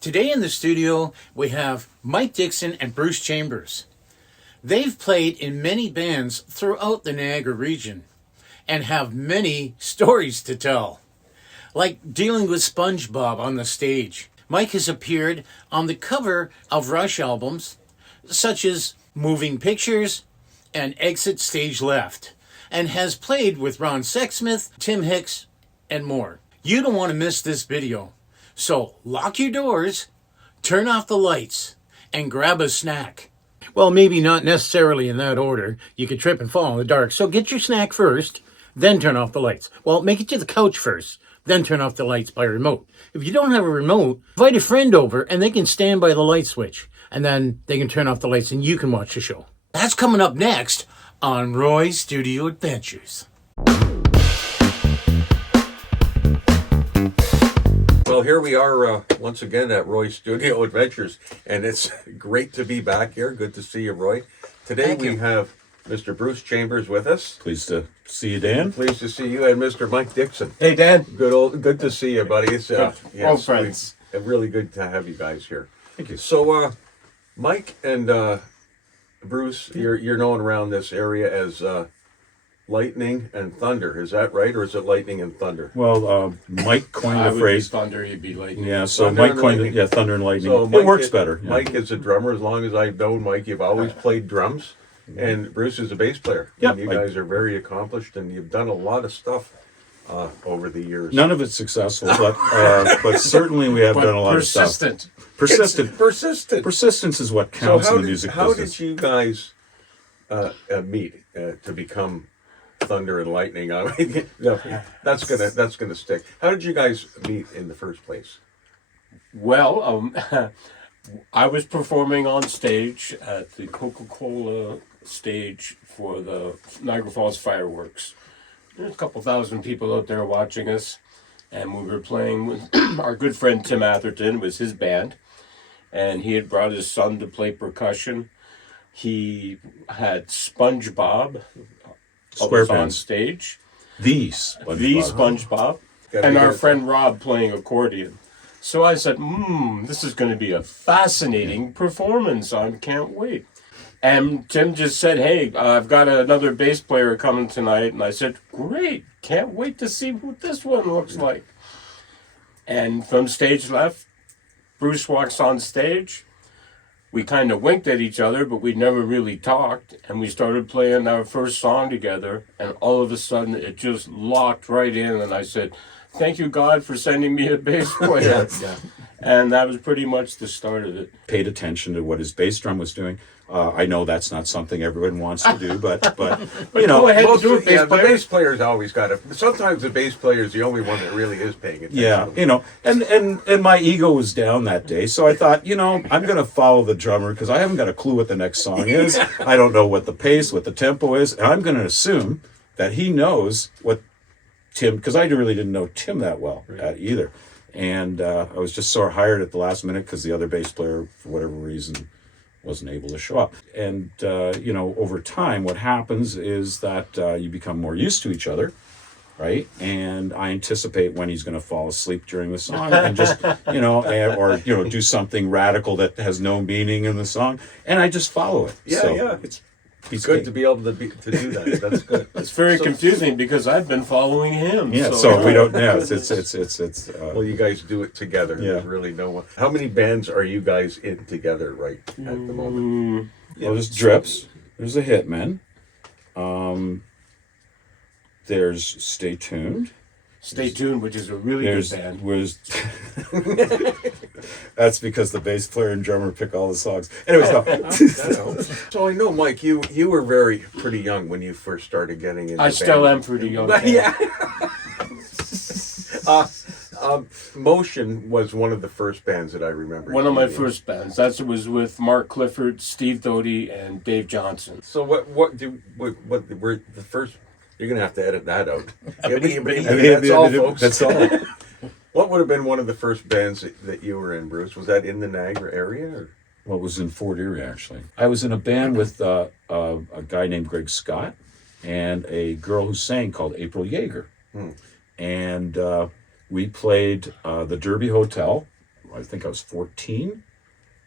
Today in the studio, we have Mike Dixon and Bruce Chambers. They've played in many bands throughout the Niagara region and have many stories to tell, like dealing with SpongeBob on the stage. Mike has appeared on the cover of Rush albums, such as Moving Pictures and Exit Stage Left, and has played with Ron Sexsmith, Tim Hicks, and more. You don't want to miss this video. So lock your doors, turn off the lights, and grab a snack. Well, maybe not necessarily in that order. You could trip and fall in the dark. So get your snack first, then turn off the lights. Well, make it to the couch first, then turn off the lights by remote. If you don't have a remote, invite a friend over and they can stand by the light switch. And then they can turn off the lights and you can watch the show. That's coming up next on Roy's Studio Adventures. Well, here we are once again at Roy's Studio Adventures, and it's great to be back here. Good to see you, Roy. Today we have Mr. Bruce Chambers with us. Pleased to see you, Dan. Pleased to see you, and Mr. Mike Dixon. Hey, Dan. Good to see you, buddy. It's old friends. Really good to have you guys here. Thank you. So, Mike and Bruce, you're known around this area as Lightning and Thunder. Is that right, or is it Lightning and Thunder? Well, Mike coined I the would phrase. be Thunder, you'd be Lightning. Yeah, so Thunder Mike and coined it. lightning. Yeah, Thunder and Lightning. So It works better. Yeah. Mike is a drummer. As long as I've known Mike, you've always played drums, and Bruce is a bass player. Yeah, And you guys are very accomplished, and you've done a lot of stuff over the years. None of it's successful, but certainly we have done a lot of stuff. Persistent. Persistence is what counts in the music how business. did you guys meet to become Thunder and Lightning? I mean, that's gonna stick. How did you guys meet in the first place? Well, I was performing on stage at the Coca-Cola stage for the Niagara Falls fireworks. There's a couple thousand people out there watching us, and we were playing with our good friend Tim Atherton. It was his band, and he had brought his son to play percussion. He had SpongeBob was on stage. The SpongeBob. The SpongeBob. And our friend Rob playing accordion. So I said, this is going to be a fascinating performance. I can't wait. And Tim just said, hey, I've got another bass player coming tonight. And I said, great. Can't wait to see what this one looks like. And from stage left, Bruce walks on stage. We kind of winked at each other, but we never really talked. And we started playing our first song together. And all of a sudden, it just locked right in. And I said, thank you, God, for sending me a bass player. Yeah. And that was pretty much the start of it. Paid attention to what his bass drum was doing. I know that's not something everyone wants to do, but you know, go ahead and Most do of- it, bass the player. bass player's always got it. Sometimes the bass player is the only one that really is paying attention. yeah, you know, and my ego was down that day, so I thought, you know, I'm going to follow the drummer because I haven't got a clue what the next song is. I don't know what the pace, what the tempo is, and I'm going to assume that he knows what Tim, because I really didn't know Tim that well either. And I was just sort of hired at the last minute because the other bass player, for whatever reason, wasn't able to show up. And, you know, over time, what happens is that you become more used to each other, right? And I anticipate when he's going to fall asleep during the song and just, you know, or, you know, do something radical that has no meaning in the song. And I just follow it. Yeah, So yeah. It's good to be able to do that. That's good. It's very confusing because I've been following him. Yeah, so we don't, yeah, it's Well, you guys do it together. Yeah. There's really no one. How many bands are you guys in together right at the moment? well, there's Drips, there's a Hitman, there's Stay Tuned. Stay tuned, which is a really good band. That's because the bass player and drummer pick all the songs. Anyways, no. So I know, Mike, you were pretty young when you first started getting into I still band. am pretty young. Yeah. Motion was one of the first bands that I remember. One of my being in. first bands. That was with Mark Clifford, Steve Doty, and Dave Johnson. So what were the first? You're gonna have to edit that out. Yeah, That's all, folks. That's all. What would have been one of the first bands that you were in, Bruce? Was that in the Niagara area? Or? Well, it was in Fort Erie, actually. I was in a band with a guy named Greg Scott and a girl who sang called April Yeager. And we played the Derby Hotel I think I was 14,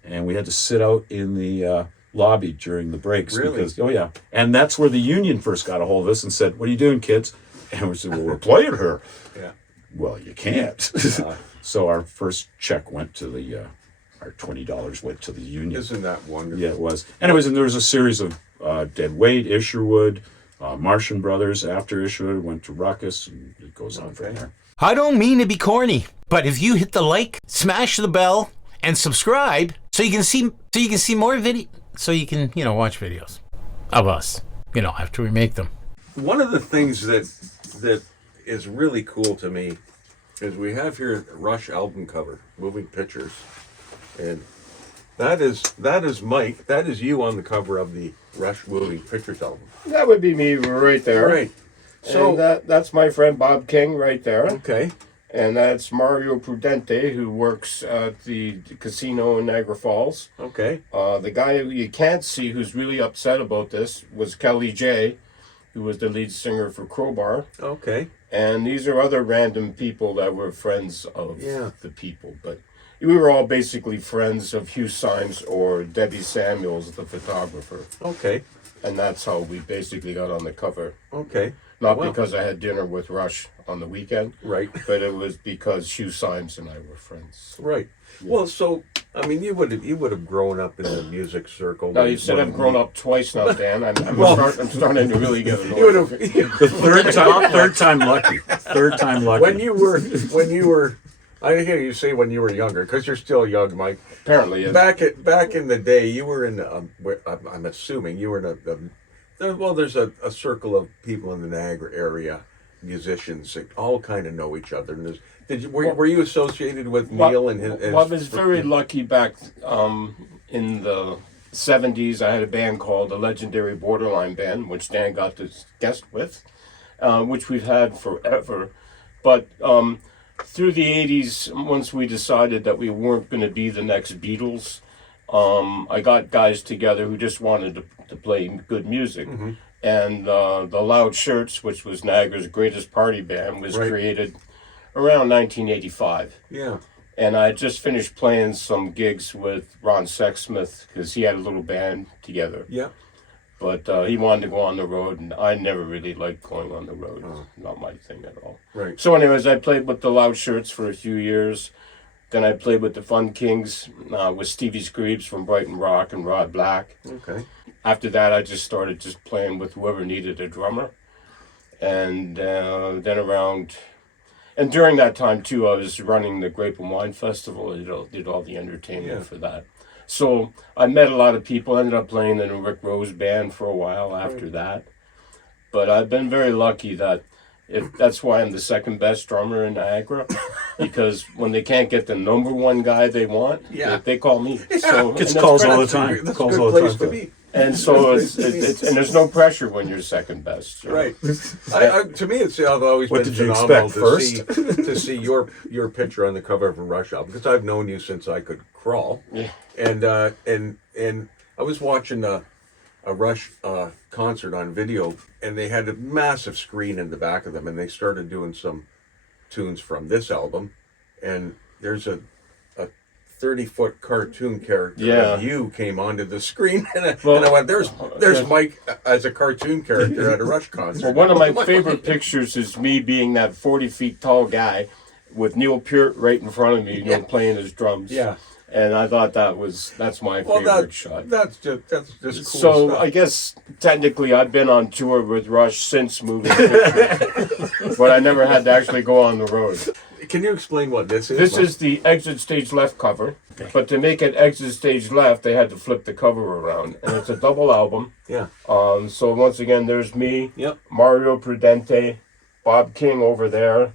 and we had to sit out in the lobby during the breaks. Really? Because, oh yeah. And that's where the union first got a hold of us and said, "What are you doing, kids?" And we said, "Well, we're playing her." Yeah. Well, you can't. So our first check went to the, our $20 went to the union. Isn't that wonderful? Yeah, it was. Anyways, and there was a series of Dead Weight, Isherwood, Martian Brothers. After Isherwood, went to Ruckus, and it goes on from there. I don't mean to be corny, but if you hit the like, smash the bell, and subscribe, so you can see more video, so you can watch videos of us, after we make them. One of the things that is really cool to me is we have here a Rush album cover, Moving Pictures, and that is Mike. That is you on the cover of the Rush Moving Pictures album. That would be me right there. Right. So And that's my friend Bob King right there. okay. And that's Mario Prudente, who works at the casino in Niagara Falls. Okay. The guy who you can't see who's really upset about this was Kelly J, who was the lead singer for Crowbar. Okay. And these are other random people that were friends of Yeah. the people. But we were all basically friends of Hugh Symes or Debbie Samuels, the photographer. Okay. And that's how we basically got on the cover. Okay. Not Wow. because I had dinner with Rush on the weekend, Right. but it was because Hugh Symes and I were friends. Right. Well, so I mean, you would have grown up in the music circle. Now, you said I've grown up twice now, Dan. I'm starting to really get annoyed. You would have The third time lucky. Third time lucky. when you were. I hear you say when you were younger, because you're still young, Mike. Apparently, yeah. Back in the day, you were in. I'm assuming you were in there's a circle of people in the Niagara area, musicians that all kind of know each other. And were you associated with Neil and his? Well, I was very lucky back in the 70s. I had a band called the Legendary Borderline Band, which Dan got to guest with, which we've had forever. But through the 80s, once we decided that we weren't going to be the next Beatles, I got guys together who just wanted to play good music. Mm-hmm. And the Loud Shirts, which was Niagara's greatest party band, was Right. created around 1985. Yeah. And I just finished playing some gigs with Ron Sexsmith because he had a little band together. Yeah. But he wanted to go on the road, and I never really liked going on the road. It's not my thing at all. Right. So anyways, I played with the Loud Shirts for a few years. Then I played with the Fun Kings with Stevie Screeves from Brighton Rock and Rod Black. Okay. After that, I just started just playing with whoever needed a drummer. And then around... And during that time, too, I was running the Grape and Wine Festival. I did all the entertainment for that. So I met a lot of people. Ended up playing in a Rick Rose band for a while after that. But I've been very lucky that that's why I'm the second best drummer in Niagara, because when they can't get the number one guy they want, they call me. So Gets calls all the time. That's Calls a all good the place time. to be. And so it's and there's no pressure when you're second best. So. Right. To me, I've always What been did you phenomenal expect to see your picture on the cover of a Rush album, because I've known you since I could crawl. Yeah. And I was watching a Rush concert on video, and they had a massive screen in the back of them, and they started doing some tunes from this album, and there's a 30-foot cartoon character of you came onto the screen, and I went, there's Mike as a cartoon character at a Rush concert. Well, one of my favorite pictures is me being that 40 feet tall guy with Neil Peart right in front of me, playing his drums. Yeah. And I thought that's my favorite shot. That's just cool So stuff. I guess technically I've been on tour with Rush since Moving Pictures, but I never had to actually go on the road. Can you explain what this is? This is the Exit Stage Left cover, but to make it Exit Stage Left, they had to flip the cover around, and it's a double album. Yeah. So once again, there's me, Yep. Mario Prudente, Bob King over there.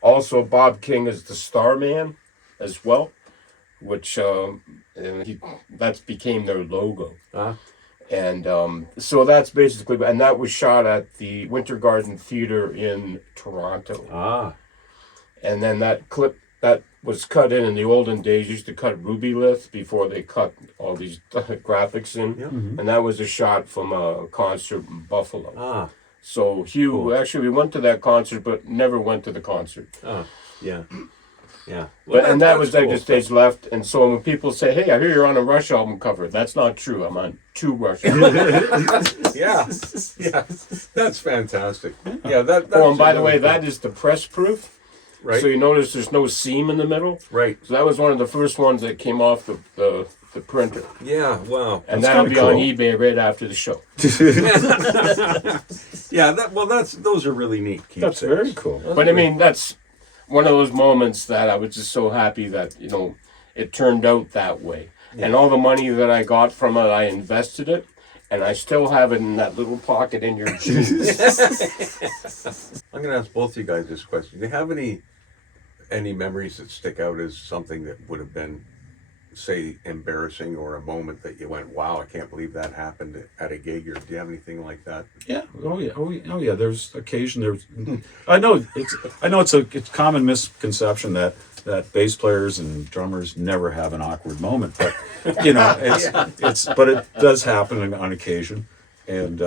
Also, Bob King is the Starman as well, which that became their logo. And so that's basically, and that was shot at the Winter Garden Theatre in Toronto. And then that clip that was cut in the olden days, used to cut ruby lith before they cut all these graphics in. Yep. And that was a shot from a concert in Buffalo. So Hugh, actually we went to that concert, but never went to the concert. Yeah. Yeah. And that was that's like the stage left. And so when people say, "Hey, I hear you're on a Rush album cover," that's not true. I'm on 2 Rush albums. Yeah. Yeah. That's fantastic. Yeah. That's Oh, and by the really way, cool. that is the press proof. Right. So you notice there's no seam in the middle. Right. So that was one of the first ones that came off the printer. Yeah. Wow. And That's that'll kinda be on cool. eBay right after the show. Yeah. Those are really neat. That's keepsakes. very cool. But I mean, that's one of those moments that I was just so happy that, it turned out that way. And all the money that I got from it, I invested it. And I still have it in that little pocket in your jeans. I'm going to ask both of you guys this question. Do you have any memories that stick out as something that would have been, say, embarrassing, or a moment that you went, "Wow, I can't believe that happened at a gig"? Or do you have anything like that? Yeah. Oh yeah. Oh yeah. There's occasion. I know it's a common misconception that bass players and drummers never have an awkward moment, but but it does happen on occasion. And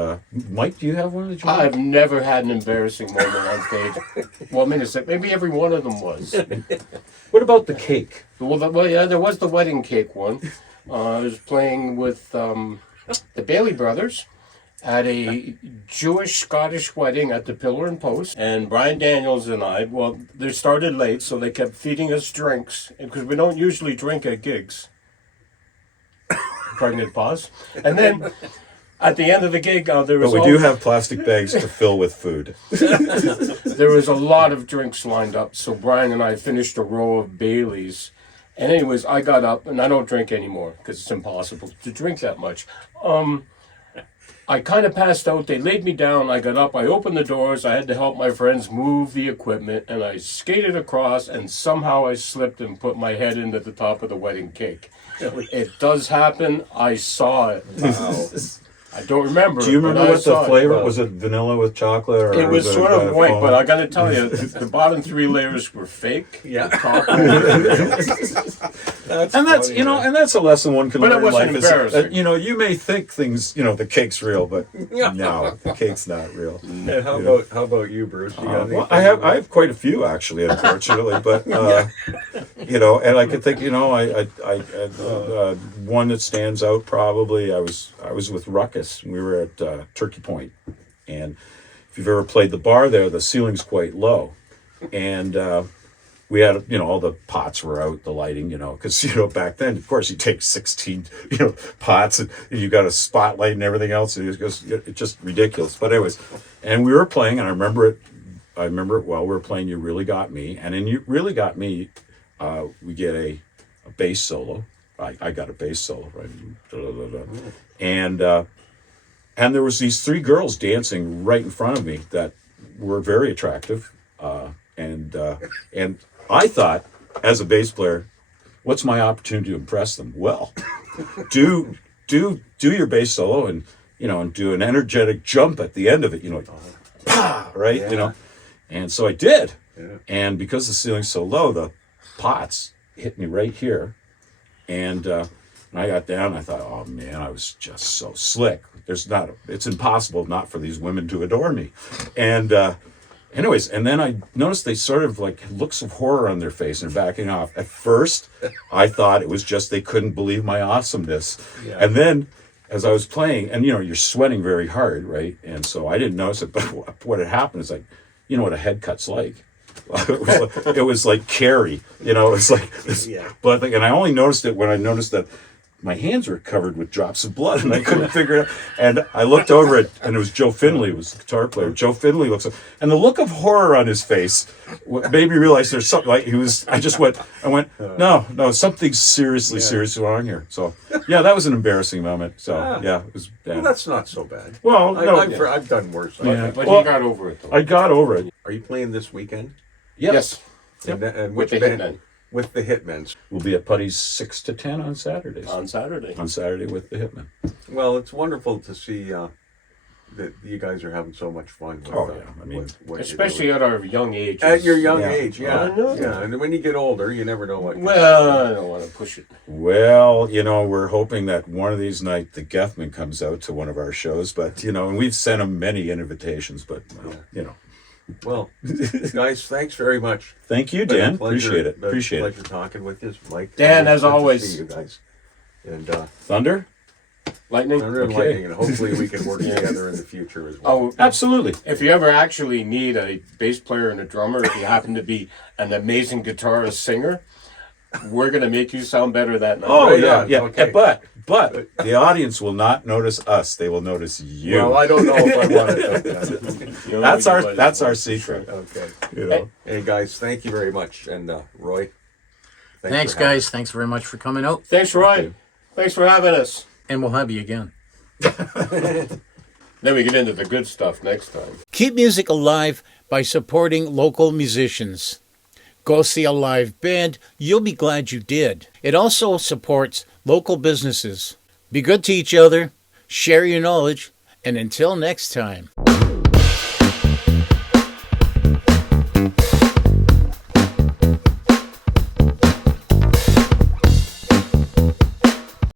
Mike, do you have one that you? I've never had an embarrassing moment on stage. Well, maybe every one of them was. What about the cake? Well, yeah, there was the wedding cake one. I was playing with the Bailey Brothers at a Jewish-Scottish wedding at the Pillar and Post. And Brian Daniels and I, they started late, so they kept feeding us drinks. Because we don't usually drink at gigs. Pregnant pause. And then at the end of the gig, there was But we do have plastic bags to fill with food. there was a lot of drinks lined up. So Brian and I finished a row of Baileys. And anyways, I got up, and I don't drink anymore because it's impossible to drink that much. I kind of passed out. They laid me down. I got up. I opened the doors. I had to help my friends move the equipment, and I skated across, and somehow I slipped and put my head into the top of the wedding cake. It does happen. I saw it. Wow. I don't remember. Do you but remember I what the saw it. flavor was? It vanilla with chocolate, or It was sort of white, foam? but I got to tell you, the bottom 3 layers were fake. Yeah. The top That's And that's funny, and that's a lesson one can But it learn in wasn't life. embarrassing. You may think things, the cake's real, but no, the cake's not real. And how about you, Bruce? You got Well, anything? I have quite a few actually, unfortunately, but and I could think, one that stands out probably. I was with Ruckus. We were at Turkey Point, and if you've ever played the bar there, the ceiling's quite low, and we had all the pots were out, the lighting, because back then, of course, you take 16 pots, and you got a spotlight and everything else, and it's just ridiculous. But anyways, and we were playing, and I remember it well. We were playing "You Really Got Me," and in "You Really Got Me," we get a bass solo. I got a bass solo, right? And there was these 3 girls dancing right in front of me that were very attractive, and I thought, as a bass player, what's my opportunity to impress them? Well, do your bass solo and and do an energetic jump at the end of it, right? Yeah. And so I did. Yeah. And because the ceiling's so low, the pots hit me right here. And I got down and I thought, oh man, I was just so slick. It's impossible not for these women to adore me. And anyways, and then I noticed they sort of like looks of horror on their face and backing off. At first, I thought it was just they couldn't believe my awesomeness. Yeah. And then as I was playing, and you're sweating very hard, right? And so I didn't notice it, but what had happened is like, what a head cut's like. It was like Carrie, it was like this blood thing. And I only noticed it when I noticed that my hands were covered with drops of blood, and I couldn't figure it out. And I looked over it, and it was Joe Finley, who was the guitar player. Joe Finley looks up, and the look of horror on his face made me realize there's something like I went, no, something's seriously wrong here. So, yeah, that was an embarrassing moment. So, yeah, it was bad. Well, that's not so bad. Well, no, I've done worse. Yeah. But Well, you got over it, though. I got over it. Are you playing this weekend? Yes. And With which the band? Hitmen. With the Hitmen. We'll be at Putty's 6 to 10 on Saturdays. On Saturday. On Saturday with the Hitmen. Well, it's wonderful to see that you guys are having so much fun. With, I mean, what you're Especially doing. at our young age. At your young Yeah. age, I yeah. know. Yeah, and when you get older, you never know what. Well, I don't want to push it. Well, we're hoping that one of these nights the Geffman comes out to one of our shows, but and we've sent him many invitations, but Well, guys, thanks very much. Thank you, Been a Dan. pleasure- Appreciate it. been a Appreciate it. Pleasure talking with you, Mike. Dan, as Good to always. see you guys. And Thunder? Lightning. thunder and Okay. lightning, and hopefully we can work together in the future as well. Oh, Absolutely. if you ever actually need a bass player and a drummer, if you happen to be an amazing guitarist singer, we're gonna make you sound better that night. Oh, Right yeah, on, yeah. okay. But the audience will not notice us. They will notice you. Well, I don't know if I want to. You know, that's you our might that's as our well. secret. Okay. You know. Hey, guys, thank you very much. And Roy, Thanks, for having guys. Thanks very much for coming out. Thanks, Roy. Thanks for having us. And we'll have you again. Then we get into the good stuff next time. Keep music alive by supporting local musicians. Go see a live band. You'll be glad you did. It also supports local businesses. Be good to each other, share your knowledge, and until next time.